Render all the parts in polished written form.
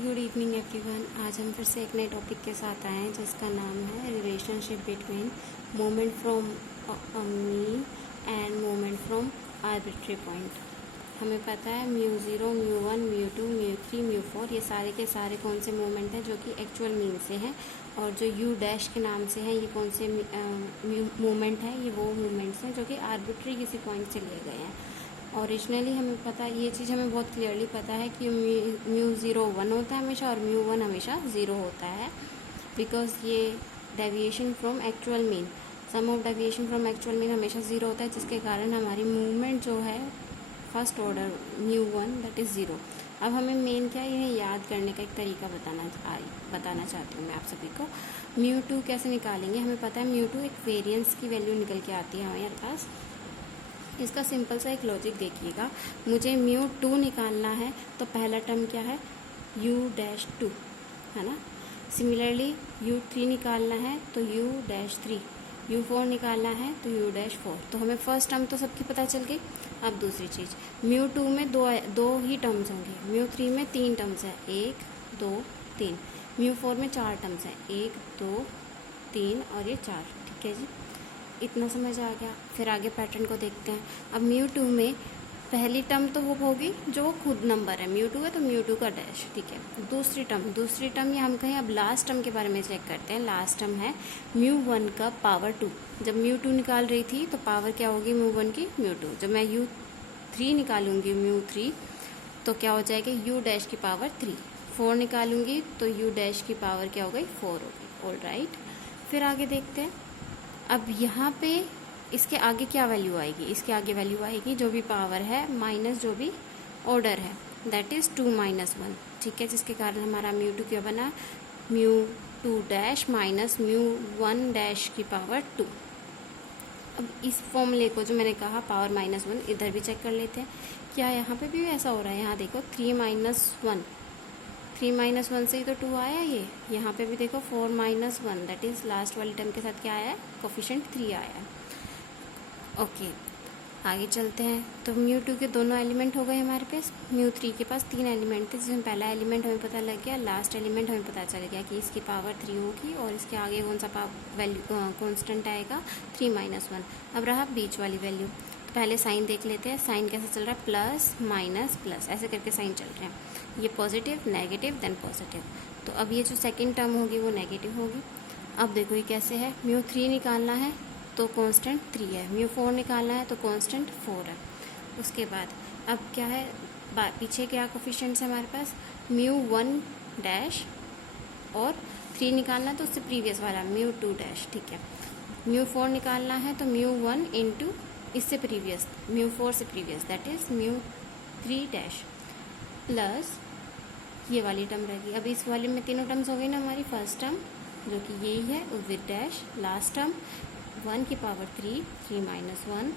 Good evening everyone. आज हम फिर से एक नए टॉपिक के साथ आए हैं जिसका नाम है relationship between moment from me end moment from arbitrary point. हमें पता है mu zero, mu one, mu two, mu three, mu four, ये सारे के सारे कौन से मोमेंट हैं जो कि एक्चुअल मीन से हैं, और जो यू डैश के नाम से हैं ये कौन से मोमेंट हैं, ये वो मोमेंट्स हैं जो कि आर्बिट्री किसी पॉइंट से लिए गए हैं। ओरिजिनली हमें पता, ये चीज़ हमें बहुत क्लियरली पता है कि म्यू ज़ीरो वन होता है हमेशा और म्यू वन हमेशा ज़ीरो होता है, बिकॉज ये deviation from actual mean, sum of deviation from actual mean हमेशा ज़ीरो होता है, जिसके कारण हमारी मूवमेंट जो है first order mu one that is zero. अब हमें मेन क्या है, इन्हें याद करने का एक तरीका बताना चाहती हूँ मैं आप सभी को। म्यू टू कैसे निकालेंगे, हमें पता है म्यू टू एक वेरिएंस की वैल्यू निकल के आती है हमारे पास। इसका सिंपल सा एक लॉजिक देखिएगा, मुझे म्यू टू निकालना है तो पहला टर्म क्या है, यू डैश टू, है ना। सिमिलरली यू थ्री निकालना है तो you dash three, you four निकालना है तो यू डैश फोर। तो हमें फर्स्ट टर्म तो सबकी पता चल गई। अब दूसरी चीज़, म्यू टू में दो ही टर्म्स होंगे, म्यू थ्री में तीन टर्म्स हैं, एक दो तीन, म्यू फोर में चार टर्म्स हैं, एक दो तीन और ये चार। ठीक है जी, इतना समझ आ गया। फिर आगे पैटर्न को देखते हैं। अब म्यू टू में पहली टर्म तो वो होगी जो वो खुद नंबर है, म्यू टू है तो म्यू टू का डैश, ठीक है। दूसरी टर्म या हम कहें, अब लास्ट टर्म के बारे में चेक करते हैं। लास्ट टर्म है म्यू वन का पावर टू। जब म्यू टू निकाल रही थी तो पावर क्या होगी म्यू वन की, म्यू टू। जब मैं यू थ्री निकालूंगी म्यू थ्री तो क्या हो जाएगा, यू डैश की पावर थ्री। फोर निकालूंगी तो यू डैश की पावर क्या हो गई, फोर हो गई। ऑल राइट, फिर आगे देखते हैं। अब यहाँ पे इसके आगे क्या वैल्यू आएगी, इसके आगे वैल्यू आएगी जो भी पावर है माइनस जो भी ऑर्डर है, that is two minus one. ठीक है, जिसके कारण हमारा म्यू टू क्या बना, mu two dash minus mu one dash की पावर टू। अब इस फॉर्मूले को जो मैंने कहा पावर माइनस वन, इधर भी चेक कर लेते हैं क्या यहाँ पे भी ऐसा हो रहा है। यहाँ देखो three minus one, three minus one से ही तो टू आया ये। यहाँ पे भी देखो four minus one, that is last वाली टर्म के साथ क्या आया है, कोफिशिएंट थ्री आया है। ओके, आगे चलते हैं। तो म्यू टू के दोनों एलिमेंट हो गए हमारे पास। म्यू थ्री के पास तीन एलिमेंट थे, जिसमें पहला एलिमेंट हमें पता लग गया, लास्ट एलिमेंट हमें पता चल गया कि इसकी पावर थ्री होगी और इसके आगे कौन सा वैल्यू कॉन्स्टेंट आएगा, थ्री माइनस वन। अब रहा बीच वाली वैल्यू, तो पहले साइन देख लेते हैं। साइन कैसे चल रहा है, प्लस माइनस प्लस, ऐसे करके साइन चल रहे हैं। ये पॉजिटिव नेगेटिव देन पॉजिटिव। तो अब ये जो सेकेंड टर्म होगी वो नेगेटिव होगी। अब देखो ये कैसे है, म्यू थ्री निकालना है तो कांस्टेंट थ्री है, म्यू फोर निकालना है तो कांस्टेंट फोर है। उसके बाद अब क्या है, पीछे क्या कोफिशिएंट्स है हमारे पास, म्यू वन डैश और थ्री निकालना है तो उससे प्रीवियस वाला म्यू टू डैश। ठीक है, म्यू फोर निकालना है तो म्यू वन इंटू इससे प्रीवियस म्यू फोर से previous, that is mu three dash plus ये वाली टर्म रहेगी। अब इस वाले में तीनों टर्म्स हो गई ना हमारी, फर्स्ट टर्म जो कि यही है with dash, last term one की power three, three minus one,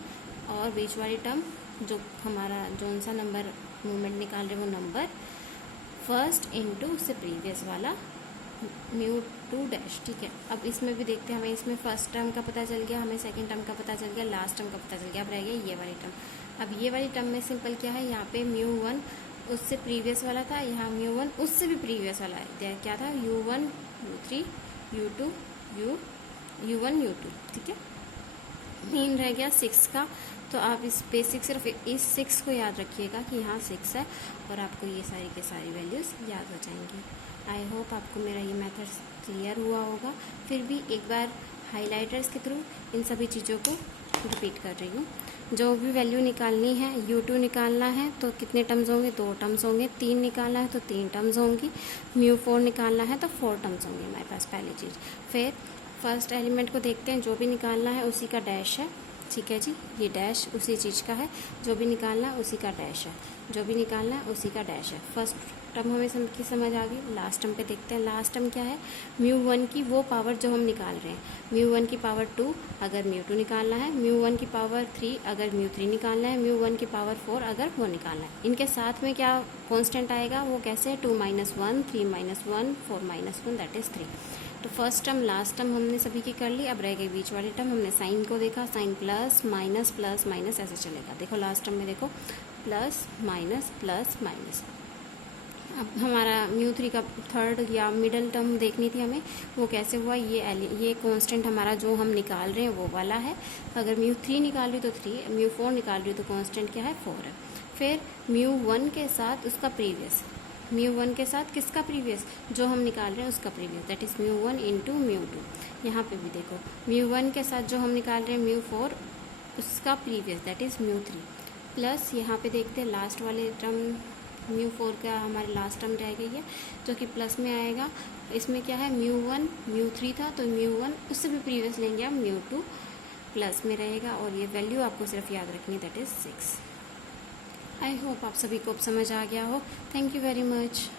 और बीच वाली टर्म जो हमारा जौन सा नंबर मूवमेंट निकाल रहे वो नंबर फर्स्ट इंटू उससे प्रीवियस वाला म्यू टू डैश। ठीक है, अब इसमें भी देखते हैं, हमें इसमें फर्स्ट टर्म का पता चल गया, हमें सेकंड टर्म का पता चल गया, लास्ट टर्म का पता चल गया। अब रह गया ये वाली टर्म। अब ये वाली टर्म में सिंपल क्या है, यहाँ पे म्यू वन उससे प्रीवियस वाला था, यहाँ म्यू वन उससे भी प्रीवियस वाला है, क्या था, u one u three u two u one u two. ठीक है, मीन रह गया सिक्स का। तो आप इस बेसिक सिर्फ इस सिक्स को याद रखिएगा कि यहाँ सिक्स है, और आपको ये सारी के सारी वैल्यूज़ याद हो जाएंगी। आई होप आपको मेरा ये मेथड क्लियर हुआ होगा। फिर भी एक बार हाइलाइटर्स के थ्रू इन सभी चीज़ों को रिपीट कर रही हूँ। जो भी वैल्यू निकालनी है, यू टू निकालना है तो कितने टर्म्स होंगे, दो टर्म्स होंगे। तीन निकालना है तो तीन टर्म्स होंगी। म्यू फोर निकालना है तो फोर टर्म्स होंगे हमारे पास, पहली चीज़। फिर फर्स्ट एलिमेंट को देखते हैं, जो भी निकालना है उसी का डैश है। ठीक है जी, ये डैश उसी चीज़ का है, जो भी निकालना है उसी का डैश है, जो भी निकालना है उसी का डैश है। फर्स्ट टर्म हमें समझ आ गई। लास्ट टर्म पे देखते हैं, लास्ट टर्म क्या है, म्यू वन की वो पावर जो हम निकाल रहे हैं, म्यू वन की पावर टू अगर म्यू टू निकालना है, म्यू वन की पावर थ्री अगर म्यू थ्री निकालना है, म्यू वन की पावर फोर अगर वो निकालना है। इनके साथ में क्या कॉन्स्टेंट आएगा, वो कैसे, two minus one, three minus one, four minus one, that is three. तो फर्स्ट टर्म लास्ट टर्म हमने सभी की कर ली। अब रह गई बीच वाली टर्म। हमने साइन को देखा, साइन प्लस माइनस ऐसे चलेगा। देखो लास्ट टर्म में देखो प्लस माइनस, अब हमारा म्यू 3 का थर्ड या मिडल टर्म देखनी थी हमें, वो कैसे हुआ, ये कांस्टेंट हमारा जो हम निकाल रहे हैं वो वाला है। अगर म्यू 3 निकाल रही तो 3, म्यू 4 निकाल रही तो कांस्टेंट क्या है, 4 है। फिर म्यू 1 के साथ उसका प्रीवियस, म्यू 1 के साथ किसका प्रीवियस, जो हम निकाल रहे हैं उसका previous, that is mu 1 into mu 2। यहाँ पे भी देखो म्यू 1 के साथ जो हम निकाल रहे हैं म्यू 4 उसका previous, that is mu 3, plus यहाँ पे देखते हैं लास्ट वाले टर्म म्यू 4 का हमारे लास्ट टर्म रह गई है जो कि प्लस में आएगा। इसमें क्या है, म्यू 1 म्यू 3 था तो म्यू 1 उससे भी प्रीवियस लेंगे हम, म्यू 2 प्लस में रहेगा और ये वैल्यू आपको सिर्फ याद रखनी, दैट इज़ 6। आई होप आप सभी को अब समझ आ गया हो। Thank you very much.